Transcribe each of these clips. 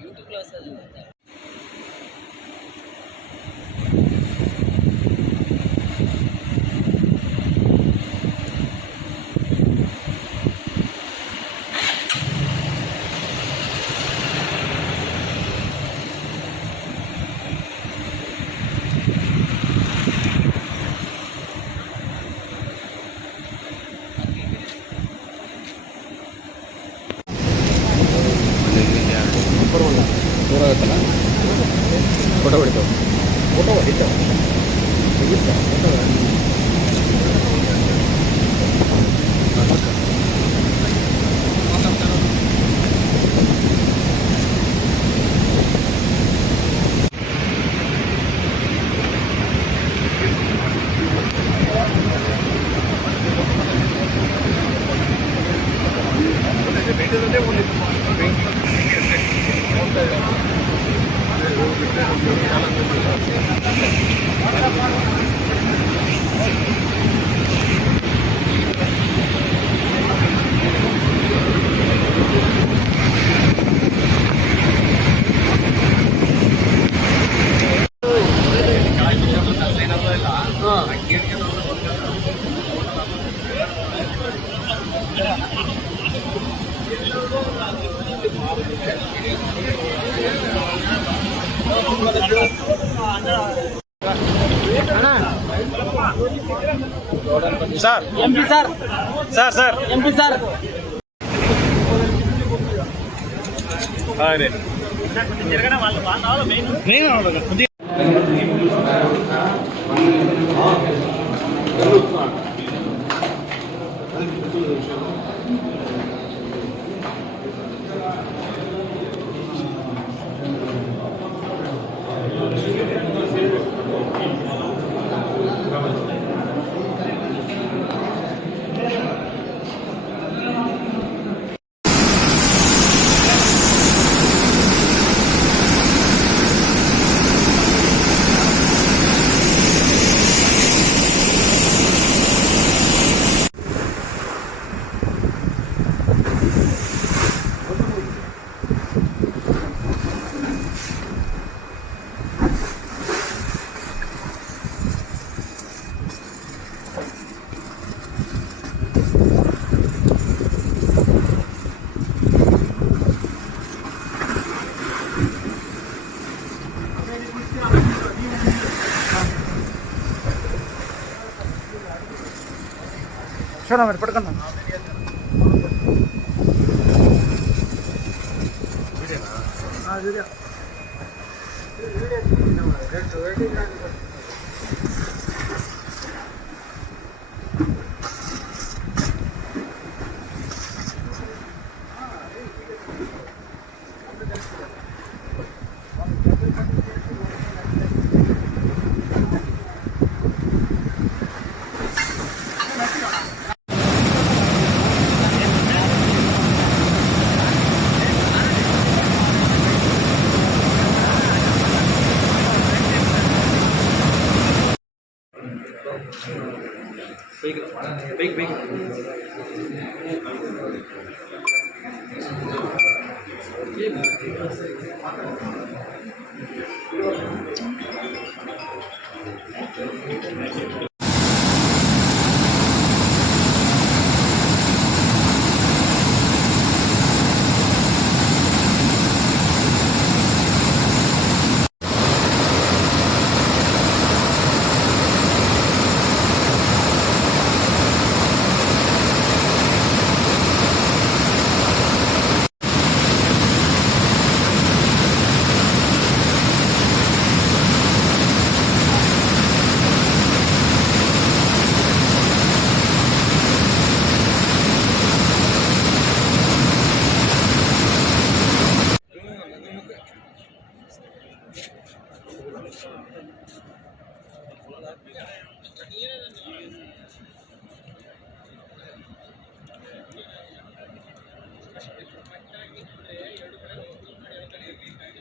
యూట్యూబ్లో వస్తుంది. ಫೋಟೋ ಹೊಡಿತಾವ ಫೋಟೋ ಹೊಡಿತಾವ sir MP sir sir sir MP sir చూడ మరి పట్టుకున్నా big.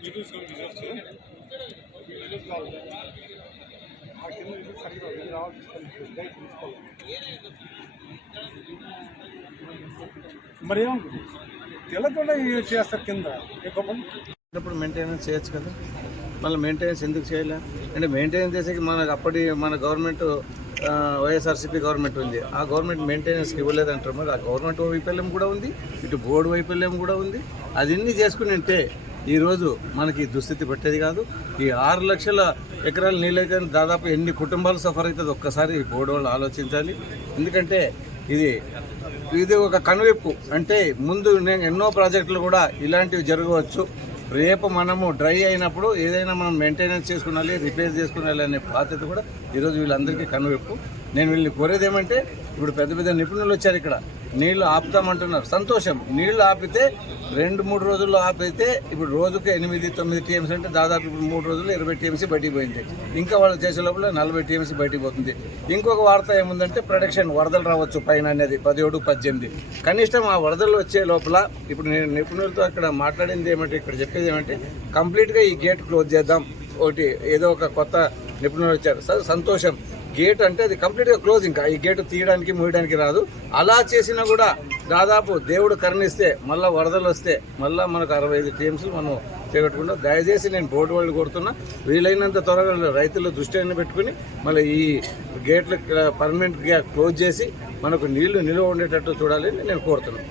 మరి ఏమనుకుంటుంది తెల్లతోనే చేస్తారు కింద ఇప్పుడు మెయింటెనెన్స్ చేయొచ్చు కదా, మళ్ళీ మెయింటెనెన్స్ ఎందుకు చేయలే అంటే మెయింటెనెన్స్ చేసేకి మన గవర్నమెంట్ వైఎస్ఆర్సీపీ గవర్నమెంట్ ఉంది, ఆ గవర్నమెంట్ మెయింటెనెన్స్కి ఇవ్వలేదంటారు. మరి ఆ గవర్నమెంట్ వైఫల్యం కూడా ఉంది, ఇటు బోర్డు వైఫల్యం కూడా ఉంది. అది ఇన్ని చేసుకుని ఉంటే ఈరోజు మనకి దుస్థితి పట్టేది కాదు. ఈ 6 లక్షల ఎకరాల నీళ్ళైతే దాదాపు ఎన్ని కుటుంబాలు సఫర్ అవుతుంది ఒక్కసారి ఈ బోర్డు వాళ్ళు ఆలోచించాలి. ఎందుకంటే ఇది ఒక కనువిప్పు. అంటే ముందు నేను ఎన్నో ప్రాజెక్టులు కూడా ఇలాంటివి జరగవచ్చు. రేపు మనము డ్రై అయినప్పుడు ఏదైనా మనం మెయింటెనెన్స్ చేసుకున్నాలి, రిపేర్ చేసుకున్నాలి అనే బాధ్యత కూడా ఈరోజు వీళ్ళందరికీ కనువిప్పు. నేను వీళ్ళని కోరేది ఏమంటే, ఇప్పుడు పెద్ద పెద్ద నిపుణులు వచ్చారు ఇక్కడ, నీళ్లు ఆపుతామంటున్నారు, సంతోషం. నీళ్లు ఆపితే 2-3 రోజుల్లో ఆపితే ఇప్పుడు రోజుకి 8-9 టీఎంసీ అంటే దాదాపు ఇప్పుడు 3 రోజుల్లో 20 టీఎంసీ బయటికి పోయింది. ఇంకా వాళ్ళు చేసే లోపల 40 టీఎంసీ బయటికి పోతుంది. ఇంకొక వార్త ఏముందంటే ప్రొడక్షన్ వరదలు రావచ్చు పైన అనేది 17-18. కనీసం ఆ వరదలు వచ్చే లోపల ఇప్పుడు నేను నిపుణులతో అక్కడ మాట్లాడింది ఏమంటే, ఇక్కడ చెప్పేది ఏమంటే కంప్లీట్గా ఈ గేట్ క్లోజ్ చేద్దాం. ఒకటి ఏదో ఒక కొత్త నిపుణులు వచ్చారు సార్, సంతోషం. గేట్ అంటే అది కంప్లీట్గా క్లోజ్, ఇంకా ఈ గేటు తీయడానికి మూయడానికి రాదు. అలా చేసినా కూడా దాదాపు దేవుడు కరుణిస్తే మళ్ళీ వరదలు వస్తే మళ్ళీ మనకు 65 టీఎంసీలు మనం చేపట్టుకుంటాం. దయచేసి నేను బోర్డు వాళ్ళు కోరుతున్నా, వీలైనంత త్వరగా రైతుల దృష్టిని పెట్టుకుని మళ్ళీ ఈ గేట్లు పర్మనెంట్గా క్లోజ్ చేసి మనకు నీళ్లు నిల్వ ఉండేటట్టు చూడాలని నేను కోరుతున్నాను.